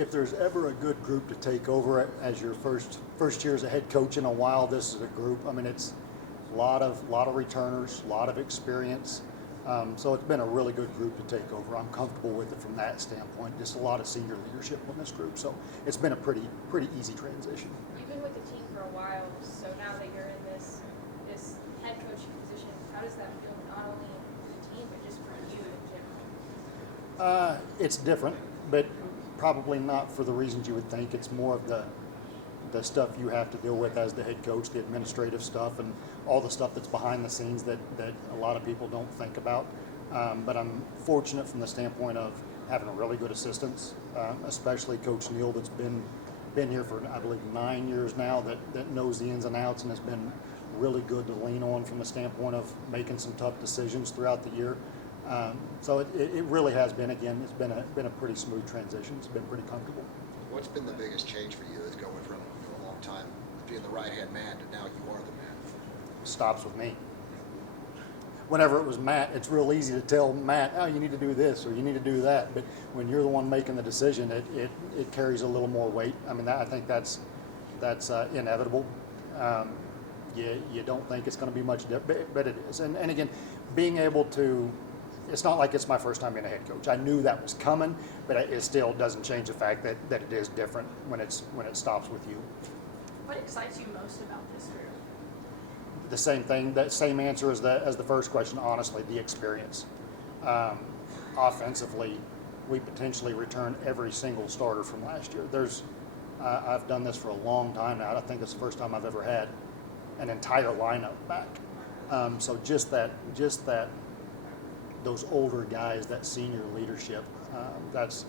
if there's ever a good group to take over as your first year as a head coach in a while, this is a group. I mean, it's a lot of returners, a lot of experience. So it's been a really good group to take over. I'm comfortable with it from that standpoint. Just a lot of senior leadership in this group, so it's been a pretty easy transition. You've been with the team for a while, so now that you're in this head coaching position, how does that feel not only for the team but just for you in general? It's different, but probably not for the reasons you would think. It's more of the stuff you have to deal with as the head coach, the administrative stuff, and all the stuff that's behind the scenes that a lot of people don't think about. But I'm fortunate from the standpoint of having a really good assistants, especially Coach Neal, that's been here for, I believe, 9 years now, that knows the ins and outs and has been really good to lean on from the standpoint of making some tough decisions throughout the year. So it really has been, again, it's been a pretty smooth transition. It's been pretty comfortable. What's been the biggest change for you as going from a long time being the right-hand man to now you are the man? Stops with me. Whenever it was Matt, it's real easy to tell Matt, oh, you need to do this or you need to do that. But when you're the one making the decision, it carries a little more weight. I mean, I think that's inevitable. You don't think it's going to be much different, but it is. And again, being able to, it's not like it's my first time being a head coach. I knew that was coming, but it still doesn't change the fact that it is different when it stops with you. What excites you most about this group? The same thing, that same answer as the first question, honestly, the experience. Offensively, we potentially return every single starter from last year. I've done this for a long time now. I think it's the first time I've ever had an entire lineup back. So just that those older guys, that senior leadership, that's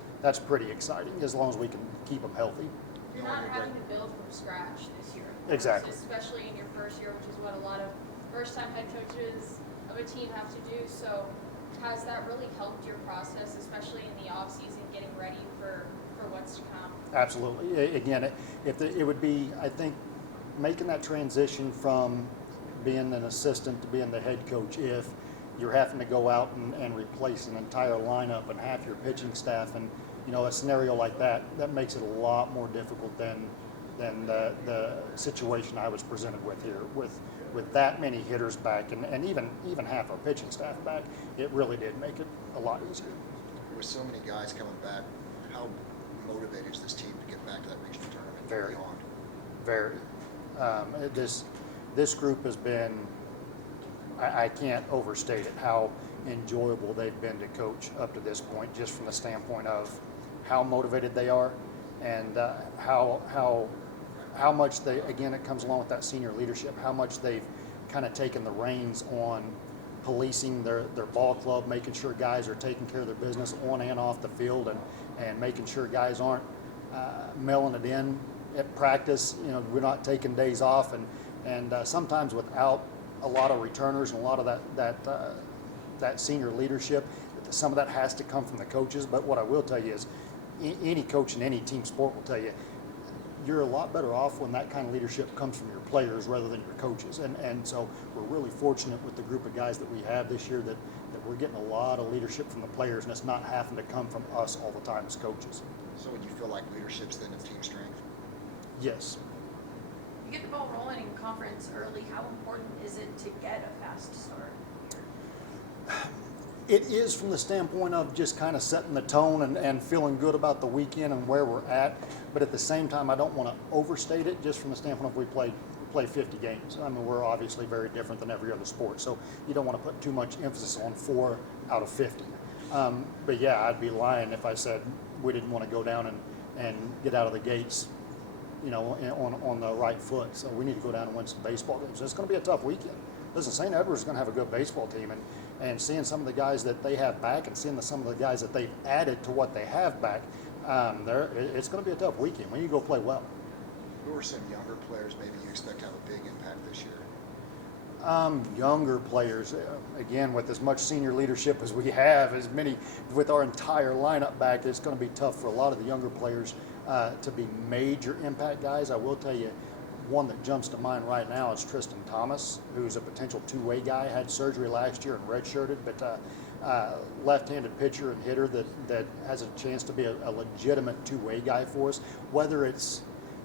pretty exciting as long as we can keep them healthy. You're not having to build from scratch this year. Exactly. Especially in your first year, which is what a lot of first-time head coaches of a team have to do. So has that really helped your process, especially in the off-season, getting ready for what's to come? Absolutely. Again, it would be, I think, making that transition from being an assistant to being the head coach, if you're having to go out and replace an entire lineup and half your pitching staff, and a scenario like that makes it a lot more difficult than the situation I was presented with here, with that many hitters back and even half our pitching staff back. It really did make it a lot easier. With so many guys coming back, how motivated is this team to get back to that regional tournament? Very, beyond? very. This group has been, I can't overstate it, how enjoyable they've been to coach up to this point, just from the standpoint of how motivated they are and how much they, again, it comes along with that senior leadership, how much they've kind of taken the reins on policing their ball club, making sure guys are taking care of their business on and off the field, and making sure guys aren't mailing it in at practice. We're not taking days off, and sometimes without a lot of returners and a lot of that senior leadership, some of that has to come from the coaches. But what I will tell you is, any coach in any team sport will tell you, you're a lot better off when that kind of leadership comes from your players rather than your coaches. And so we're really fortunate with the group of guys that we have this year that we're getting a lot of leadership from the players, and it's not having to come from us all the time as coaches. So would you feel like leadership's then a team strength? Yes. You get the ball rolling in conference early. How important is it to get a fast start here? It is, from the standpoint of just kind of setting the tone and feeling good about the weekend and where we're at. But at the same time, I don't want to overstate it, just from the standpoint of we play 50 games. I mean, we're obviously very different than every other sport, so you don't want to put too much emphasis on 4 out of 50. But yeah, I'd be lying if I said we didn't want to go down and get out of the gates, on the right foot. So we need to go down and win some baseball games. So it's going to be a tough weekend. Listen, St. Edward's going to have a good baseball team, and seeing some of the guys that they have back and seeing some of the guys that they've added to what they have back, it's going to be a tough weekend. We need to go play well. Who are some younger players maybe you expect to have a big impact this year? Younger players, again, with as much senior leadership as we have, as many with our entire lineup back, it's going to be tough for a lot of the younger players to be major impact guys. I will tell you, one that jumps to mind right now is Tristan Thomas, who's a potential two-way guy. Had surgery last year and redshirted, but left-handed pitcher and hitter that has a chance to be a legitimate two-way guy for us. Whether it's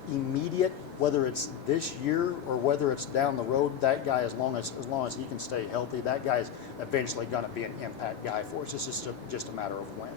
immediate, whether it's this year or whether it's down the road, that guy, as long as he can stay healthy, that guy's eventually going to be an impact guy for us. It's just a matter of when.